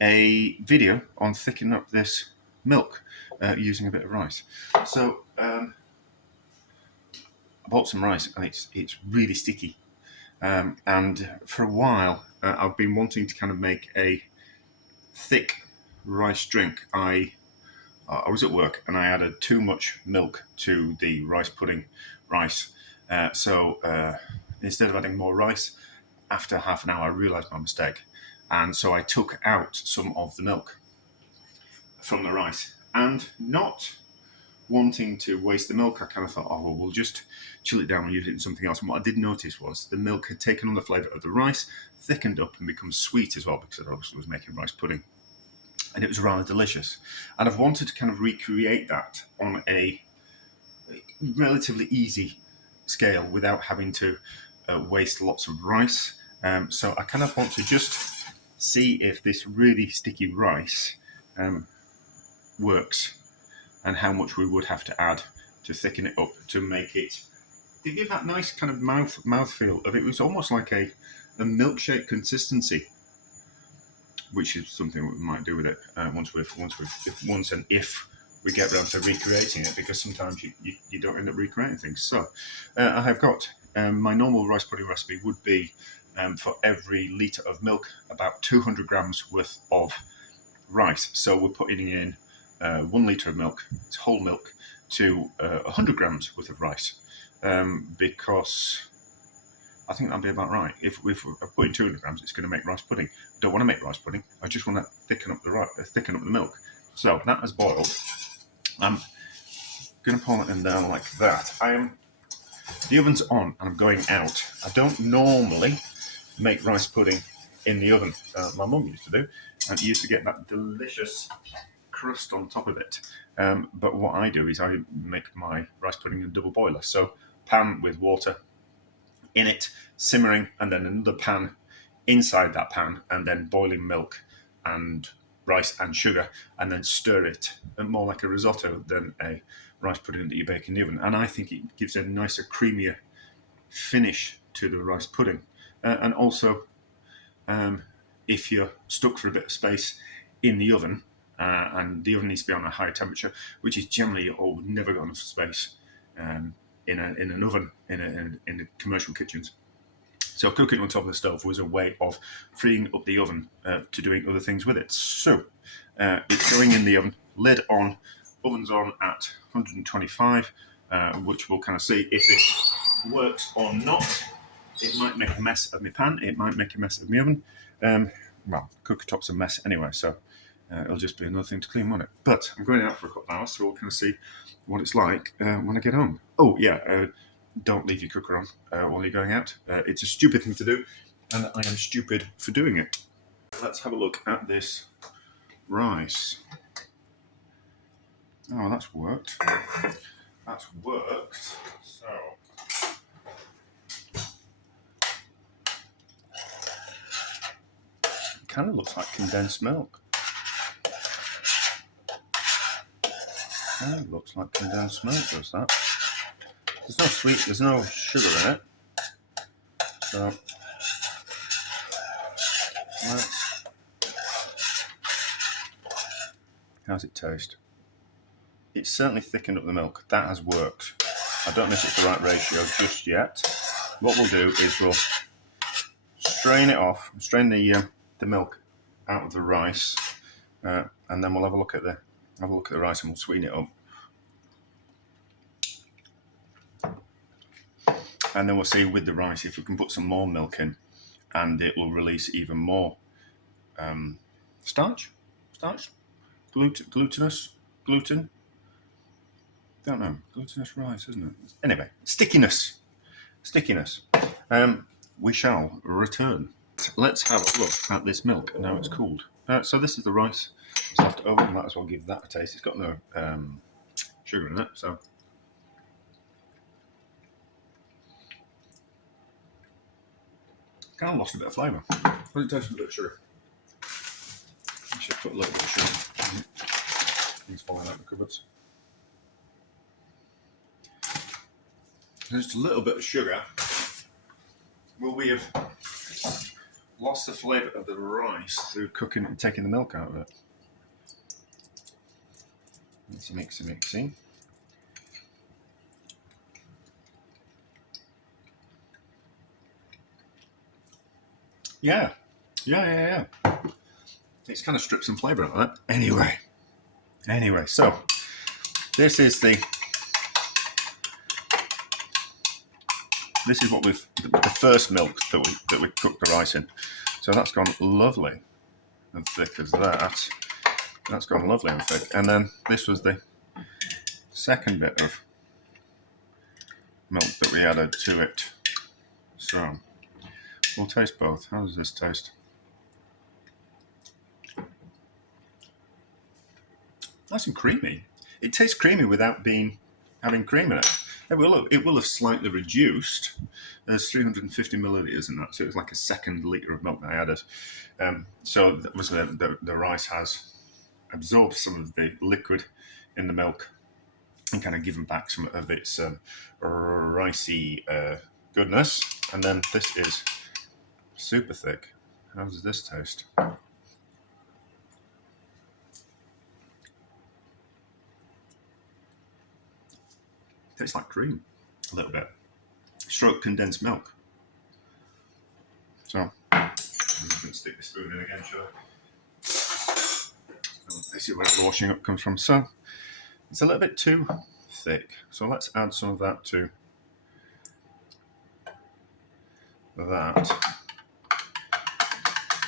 a video on thickening up this milk using a bit of rice. So I bought some rice and it's really sticky. And for a while I've been wanting to kind of make a thick rice drink. I was at work and I added too much milk to the rice pudding rice. So instead of adding more rice, after half an hour, I realised my mistake. And so I took out some of the milk from the rice. And not wanting to waste the milk, I kind of thought, oh, well, we'll just chill it down and use it in something else. And what I did notice was the milk had taken on the flavour of the rice, thickened up and become sweet as well, because I obviously was making rice pudding. And it was rather delicious. And I've wanted to kind of recreate that on a relatively easy scale without having to waste lots of rice. So I kind of want to just see if this really sticky rice works and how much we would have to add to thicken it up to make it, to give that nice kind of mouthfeel of it. It was almost like a milkshake consistency, which is something we might do with it once and if we get around to recreating it, because sometimes you don't end up recreating things. So I have got my normal rice pudding recipe would be for every litre of milk about 200 grams worth of rice. So we're putting in 1 litre of milk, it's whole milk, to 100 grams worth of rice, because I think that'll be about right. If I put in 200 grams, it's going to make rice pudding. I don't want to make rice pudding. I just want to thicken up the milk. So that has boiled. I'm going to pour it in down like that. The oven's on and I'm going out. I don't normally make rice pudding in the oven. My mum used to do, and used to get that delicious crust on top of it. But what I do is I make my rice pudding in a double boiler. So pan with water in it, simmering, and then another pan inside that pan, and then boiling milk and rice and sugar, and then stir it, more like a risotto than a rice pudding that you bake in the oven. And I think it gives a nicer, creamier finish to the rice pudding. And also, if you're stuck for a bit of space in the oven, and the oven needs to be on a higher temperature, which is generally never got enough space in an oven in the commercial kitchens. So cooking on top of the stove was a way of freeing up the oven to doing other things with it. So it's going in the oven, lid on, oven's on at 125, which we'll kind of see if it works or not. It might make a mess of my pan, it might make a mess of my oven. Well, cookertop's a mess anyway, so it'll just be another thing to clean, won't it? But I'm going out for a couple of hours, so we'll kind of see what it's like when I get home. Oh, yeah, don't leave your cooker on while you're going out. It's a stupid thing to do, and I am stupid for doing it. Let's have a look at this rice. Oh, that's worked. That's worked. So it kind of looks like condensed milk. It looks like condensed milk, does that? There's no sweet, there's no sugar in it. So how's it taste? It's certainly thickened up the milk. That has worked. I don't know if it's the right ratio just yet. What we'll do is we'll strain it off, strain the milk out of the rice, and then we'll have a look at the rice and we'll sweeten it up. And then we'll see with the rice if we can put some more milk in, and it will release even more starch, gluten. Don't know, glutinous rice, isn't it? Anyway, stickiness. We shall return. Let's have a look at this milk now it's cooled. So this is the rice. It's left over. Might as well give that a taste. It's got no sugar in it, so. Kind of lost a bit of flavour. But it tastes a bit of sugar. I should put a little bit of sugar. Things falling out of the cupboards. Just a little bit of sugar. Will we have lost the flavour of the rice through cooking it and taking the milk out of it. Let's mixy. Yeah. It's kind of stripped some flavour out of that. Anyway, so this is what the first milk that we cooked the rice in. So that's gone lovely and thick as that. That's gone lovely and thick. And then this was the second bit of milk that we added to it. So we'll taste both. How does this taste? Nice and creamy. It tastes creamy without having cream in it. It will have slightly reduced. There's 350 millilitres in that, so it was like a second litre of milk that I added. So that was the rice has absorbed some of the liquid in the milk and kind of given back some of its ricey goodness. And then this is super thick. How does this taste? Tastes like cream a little bit. Stroke condensed milk. So I'm just going to stick the spoon in again, shall I? This is where the washing up comes from. So it's a little bit too thick. So let's add some of that to that.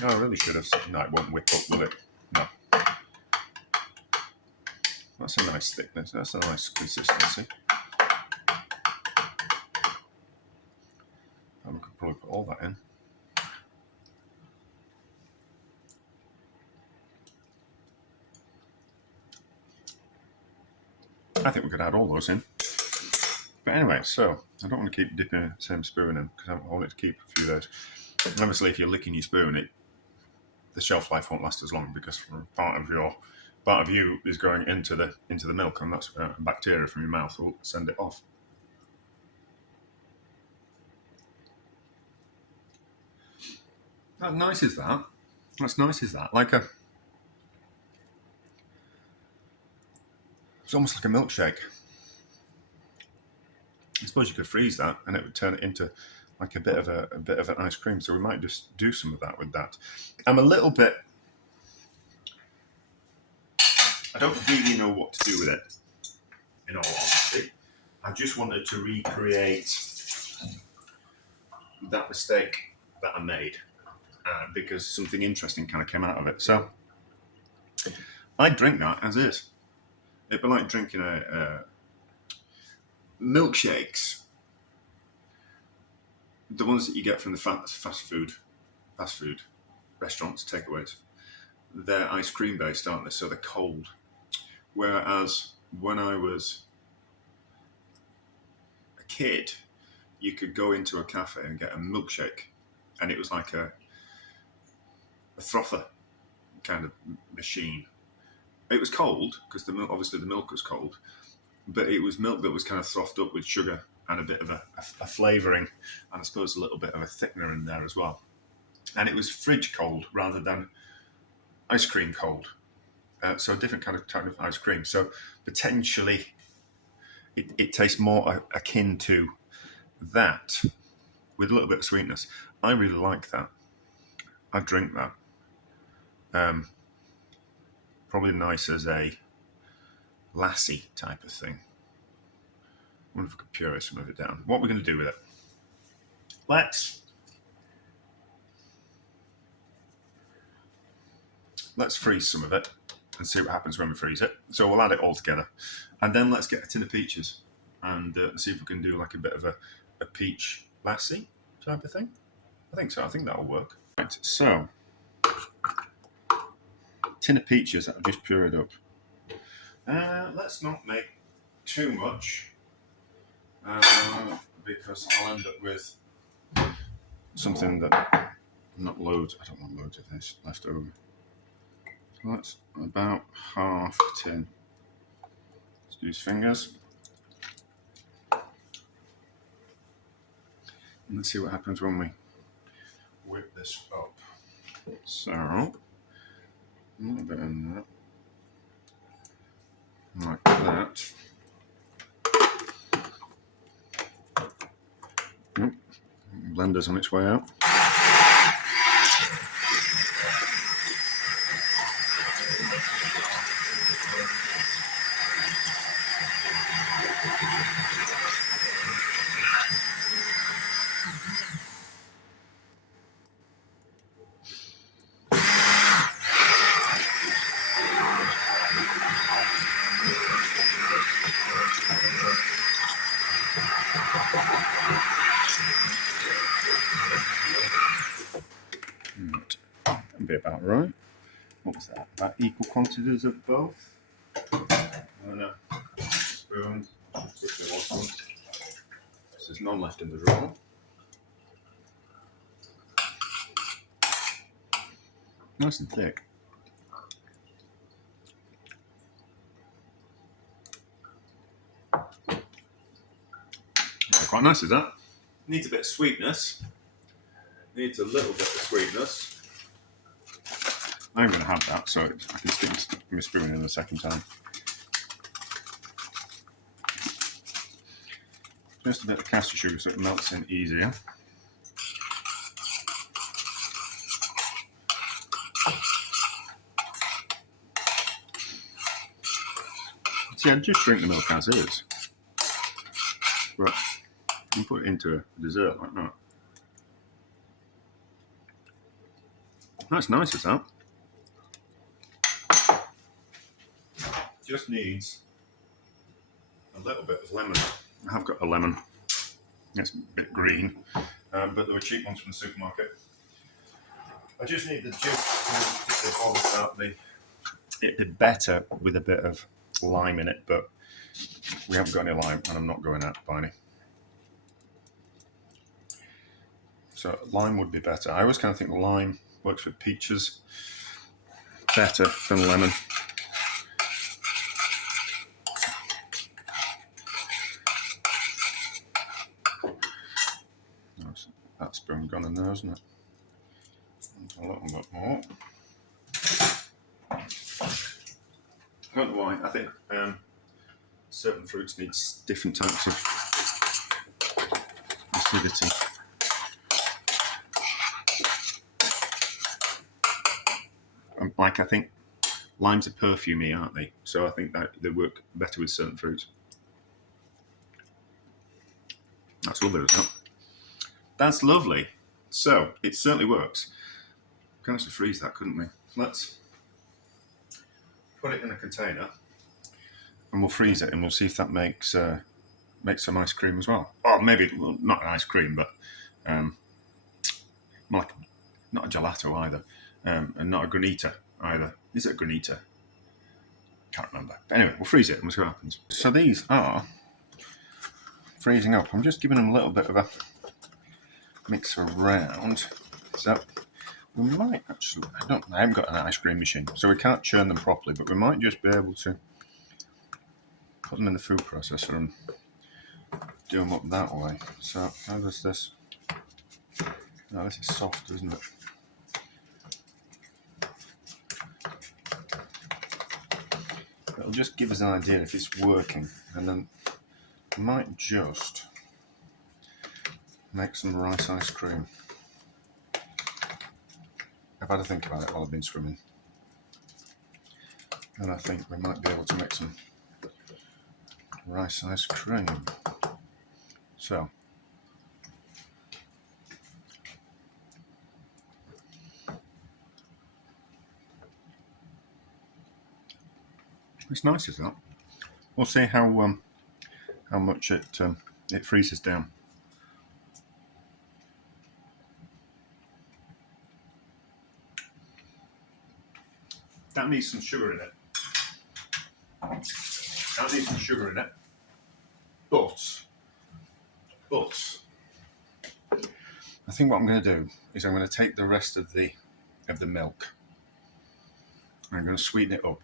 No, I really should have said, no, it won't whip up, will it? No. That's a nice thickness. That's a nice consistency. And we could probably put all that in. I think we could add all those in. But anyway, so I don't want to keep dipping the same spoon in because I want it to keep a few days. And obviously, if you're licking your spoon, the shelf life won't last as long because part of you is going into the milk, and that's bacteria from your mouth will send it off. How nice is that? It's almost like a milkshake. I suppose you could freeze that, and it would turn it into like a bit of an ice cream. So we might just do some of that with that. I'm a little bit. I don't really know what to do with it. In all honesty, I just wanted to recreate that mistake that I made because something interesting kind of came out of it. So I'd drink that as is. It'd be like drinking milkshakes, the ones that you get from the fast food restaurants, takeaways. They're ice cream based, aren't they? So they're cold. Whereas when I was a kid, you could go into a cafe and get a milkshake, and it was like a frother kind of machine. It was cold because obviously the milk was cold, but it was milk that was kind of frothed up with sugar and a bit of a flavouring, and I suppose a little bit of a thickener in there as well. And it was fridge cold rather than ice cream cold. So a different kind of type of ice cream. So potentially it tastes more akin to that with a little bit of sweetness. I really like that. I drink that. Probably nice as a lassie type of thing. I wonder if we could puree some of it down. What are we going to do with it? Let's freeze some of it and see what happens when we freeze it. So we'll add it all together. And then let's get a tin of peaches and see if we can do like a bit of a peach lassie type of thing. I think so. I think that'll work. Right, so tin of peaches that I've just pureed up. Let's not make too much because I'll end up with something that not loads. I don't want loads of this left over. So that's about half a tin. Let's use fingers. And let's see what happens when we whip this up. So, a little bit in there. Like that. Blender's on its way out. That'd be about right. What was that? About equal quantities of both. And a spoon. Quickly wash them. So there's none left in the drawer. Nice and thick. Quite nice, is that? Needs a bit of sweetness. Needs a little bit of sweetness. I'm going to have that, so I can stick my spoon in a second time. Just a bit of caster sugar so it melts in easier. See, I just drink the milk as is. But you can put it into a dessert like that. That's nice, is that? Just needs a little bit of lemon. I have got a lemon. It's a bit green, but there were cheap ones from the supermarket. I just need the juice to balance out the. It'd be better with a bit of lime in it, but we haven't got any lime, and I'm not going out to buy any. So lime would be better. I always kind of think lime works with peaches better than lemon. That spoon gone in there, isn't it? A little bit more. I don't know why. I think certain fruits need different types of acidity. Like I think limes are perfumey, aren't they? So I think that they work better with certain fruits. That's lovely, isn't it? That's lovely. So it certainly works. We can actually freeze that, couldn't we? Let's put it in a container and we'll freeze it and we'll see if that makes some ice cream as well. Or maybe not an ice cream, but like not a gelato either, and not a granita either. Is it a granita? Can't remember. But anyway, we'll freeze it and we'll see what happens. So these are freezing up. I'm just giving them a little bit of a mix around. So we might actually, I haven't got an ice cream machine, so we can't churn them properly, but we might just be able to put them in the food processor and do them up that way. So how does this? No, this is soft, isn't it? It'll just give us an idea if it's working, and then we might just make some rice ice cream. I've had to think about it while I've been swimming, and I think we might be able to make some rice ice cream. So it's nice, isn't it? We'll see how much it freezes down. That needs some sugar in it. But I think what I'm going to do is I'm going to take the rest of the milk. I'm going to sweeten it up,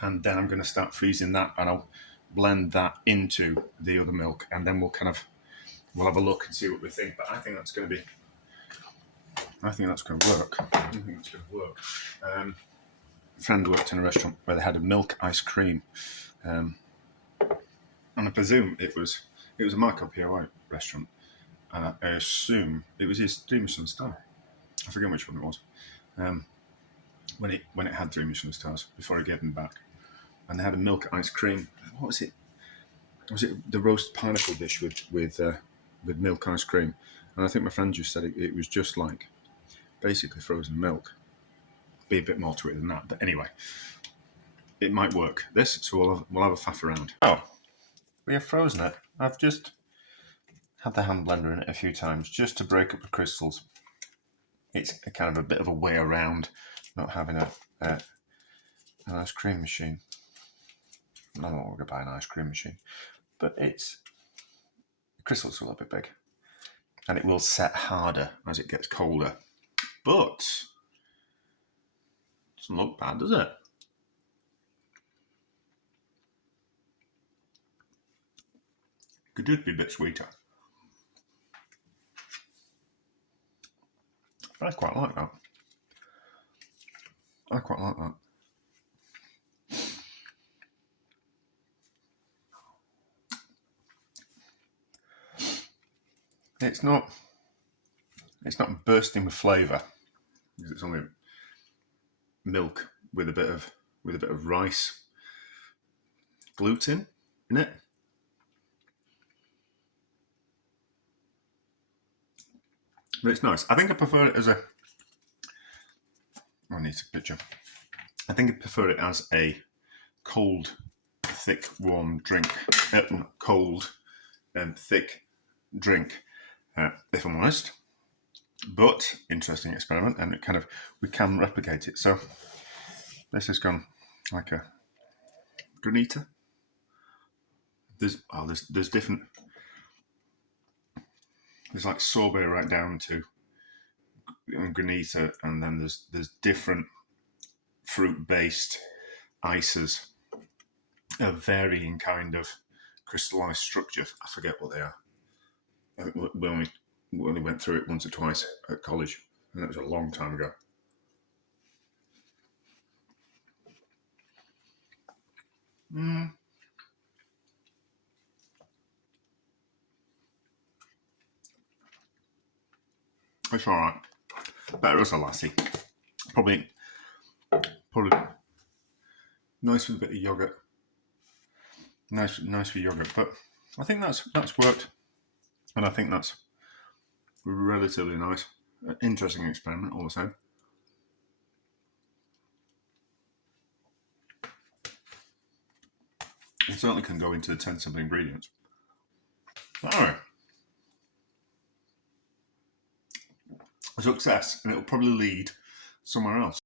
and then I'm going to start freezing that, and I'll blend that into the other milk, and then we'll have a look and see what we think. But I think that's going to be I think that's going to work. A friend worked in a restaurant where they had a milk ice cream, and I presume it was a Michael P.O.I. restaurant. I assume it was his 3 Michelin star. I forget which one it was. When it had 3 Michelin stars before he gave them back, and they had a milk ice cream. What was it? Was it the roast pineapple dish with milk ice cream? And I think my friend just said it was just like basically frozen milk. Be a bit more to it than that, but anyway, it might work. So we'll have a faff around. Oh, we have frozen it. I've just had the hand blender in it a few times just to break up the crystals. It's a kind of a bit of a way around not having an ice cream machine. I'm not going to buy an ice cream machine, but the crystals are a little bit big, and it will set harder as it gets colder. But it doesn't look bad, does it? Could just be a bit sweeter. I quite like that. It's not bursting with flavour because it's only milk with a bit of rice gluten in it. But it's nice. I think I prefer it as a... I need a picture. I think I prefer it as a cold, thick, warm drink. Cold and thick drink, if I'm honest. But interesting experiment, and we can replicate it. So this has gone like a granita. There's different. There's like sorbet right down to granita, and then there's different fruit-based ices of varying kind of crystallized structure. I forget what they are. We only went through it once or twice at college, and that was a long time ago. It's all right. Better as a lassie. Probably nice with a bit of yogurt. Nice with yogurt, but I think that's worked, and I think that's relatively nice. An interesting experiment, all the same. It certainly can go into the 10 simple ingredients. All right. A success, and it'll probably lead somewhere else.